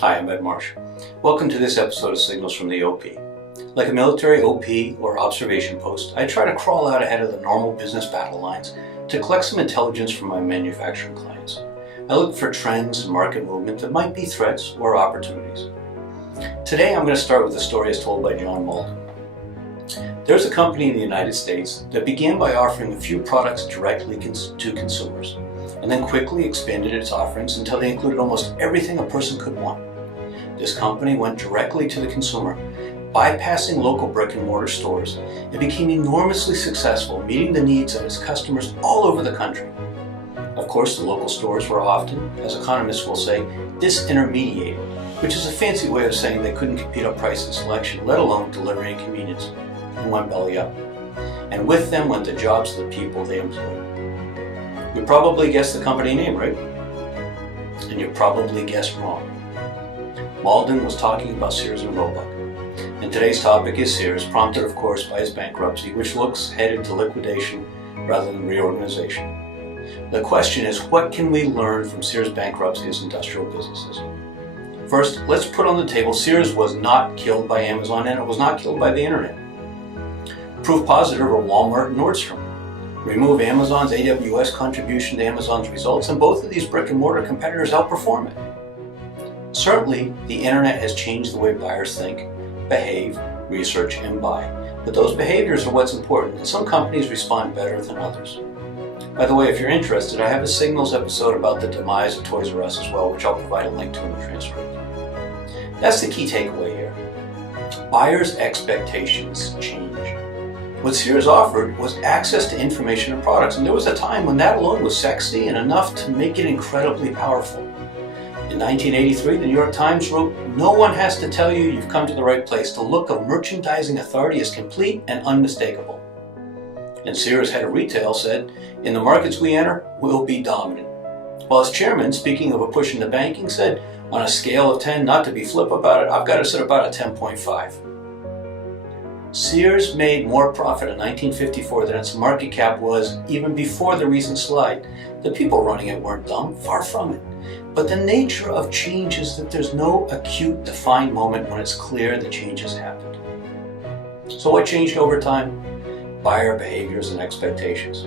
Hi, I'm Ed Marsh. Welcome to this episode of Signals from the OP. Like a military OP or observation post, I try to crawl out ahead of the normal business battle lines to collect some intelligence from my manufacturing clients. I look for trends and market movement that might be threats or opportunities. Today I'm going to start with a story as told by John Malden. There's a company in the United States that began by offering a few products directly to consumers, and then quickly expanded its offerings until they included almost everything a person could want. This company went directly to the consumer, bypassing local brick and mortar stores, and became enormously successful, meeting the needs of its customers all over the country. Of course, the local stores were often, as economists will say, disintermediated, which is a fancy way of saying they couldn't compete on price and selection, let alone delivery and convenience, and went belly up. And with them went the jobs of the people they employed. You probably guessed the company name, right? And you probably guessed wrong. Malden was talking about Sears and Roebuck. And today's topic is Sears, prompted of course by his bankruptcy, which looks headed to liquidation rather than reorganization. The question is, what can we learn from Sears' bankruptcy as industrial businesses? First, let's put on the table Sears was not killed by Amazon and it was not killed by the internet. Proof positive are Walmart and Nordstrom. Remove Amazon's AWS contribution to Amazon's results, and both of these brick and mortar competitors outperform it. Certainly, the internet has changed the way buyers think, behave, research, and buy. But those behaviors are what's important, and some companies respond better than others. By the way, if you're interested, I have a Signals episode about the demise of Toys R Us as well, which I'll provide a link to in the transcript. That's the key takeaway here. Buyers' expectations change. What Sears offered was access to information and products, and there was a time when that alone was sexy and enough to make it incredibly powerful. In 1983, the New York Times wrote, "No one has to tell you you've come to the right place. The look of merchandising authority is complete and unmistakable." And Sears head of retail said, "In the markets we enter, we'll be dominant." While his chairman, speaking of a push into banking, said, "On a scale of 10, not to be flip about it, I've got us at about a 10.5. Sears made more profit in 1954 than its market cap was even before the recent slide. The people running it weren't dumb, far from it. But the nature of change is that there's no acute, defined moment when it's clear the change has happened. So what changed over time? Buyer behaviors and expectations.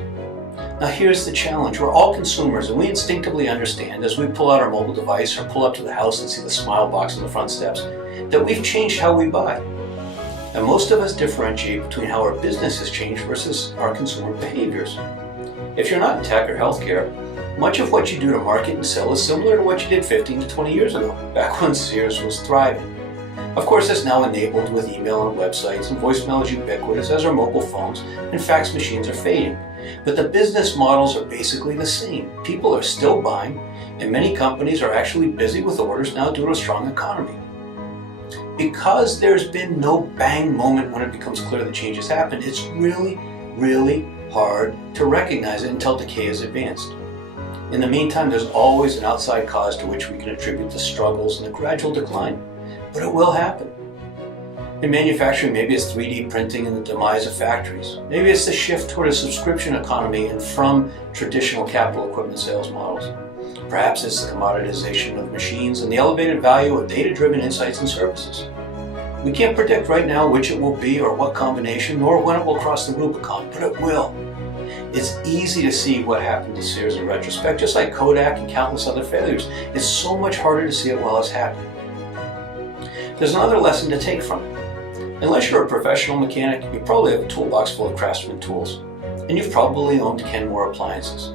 Now here's the challenge. We're all consumers, and we instinctively understand as we pull out our mobile device or pull up to the house and see the smile box on the front steps that we've changed how we buy. And most of us differentiate between how our business has changed versus our consumer behaviors. If you're not in tech or healthcare, much of what you do to market and sell is similar to what you did 15 to 20 years ago, back when Sears was thriving. Of course, it's now enabled with email and websites, and voicemail is ubiquitous as are mobile phones, and fax machines are fading. But the business models are basically the same. People are still buying, and many companies are actually busy with orders now due to a strong economy. Because there's been no bang moment when it becomes clear the change has happened, it's really hard to recognize it until decay is advanced. In the meantime, there's always an outside cause to which we can attribute the struggles and the gradual decline, but it will happen. In manufacturing, maybe it's 3D printing and the demise of factories. Maybe it's the shift toward a subscription economy and from traditional capital equipment sales models. Perhaps it's the commoditization of machines and the elevated value of data-driven insights and services. We can't predict right now which it will be or what combination, nor when it will cross the Rubicon, but it will. It's easy to see what happened to Sears in retrospect, just like Kodak and countless other failures. It's so much harder to see it while it's happening. There's another lesson to take from it. Unless you're a professional mechanic, you probably have a toolbox full of Craftsman tools, and you've probably owned Kenmore appliances.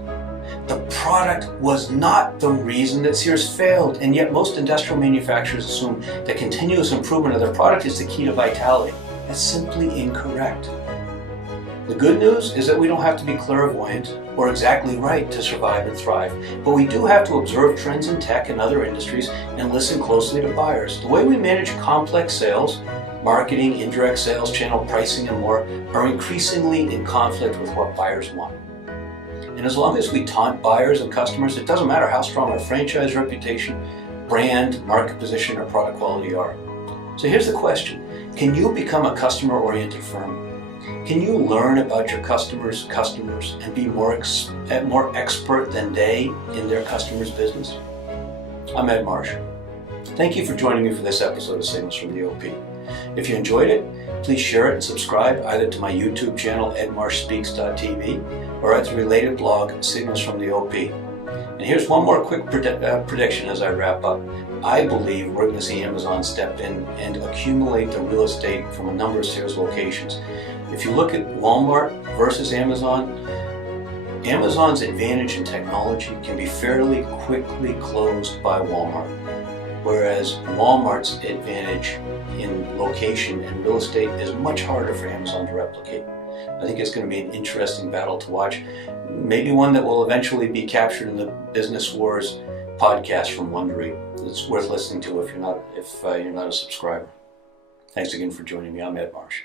The product was not the reason that Sears failed, and yet most industrial manufacturers assume that continuous improvement of their product is the key to vitality. That's simply incorrect. The good news is that we don't have to be clairvoyant or exactly right to survive and thrive, but we do have to observe trends in tech and other industries and listen closely to buyers. The way we manage complex sales, marketing, indirect sales, channel pricing, and more are increasingly in conflict with what buyers want. And as long as we taunt buyers and customers, it doesn't matter how strong our franchise reputation, brand, market position, or product quality are. So here's the question. Can you become a customer-oriented firm? Can you learn about your customers' customers and be more expert than they in their customers' business? I'm Ed Marsh. Thank you for joining me for this episode of Signals from the OP. If you enjoyed it, please share it and subscribe either to my YouTube channel, edmarshspeaks.tv, or at the related blog, Signals from the OP. And here's one more quick prediction as I wrap up. I believe we're going to see Amazon step in and accumulate the real estate from a number of Sears locations. If you look at Walmart versus Amazon, Amazon's advantage in technology can be fairly quickly closed by Walmart, whereas Walmart's advantage in location and real estate is much harder for Amazon to replicate. I think it's going to be an interesting battle to watch, maybe one that will eventually be captured in the Business Wars podcast from Wondery. It's worth listening to if you're not a subscriber. Thanks again for joining me. I'm Ed Marsh.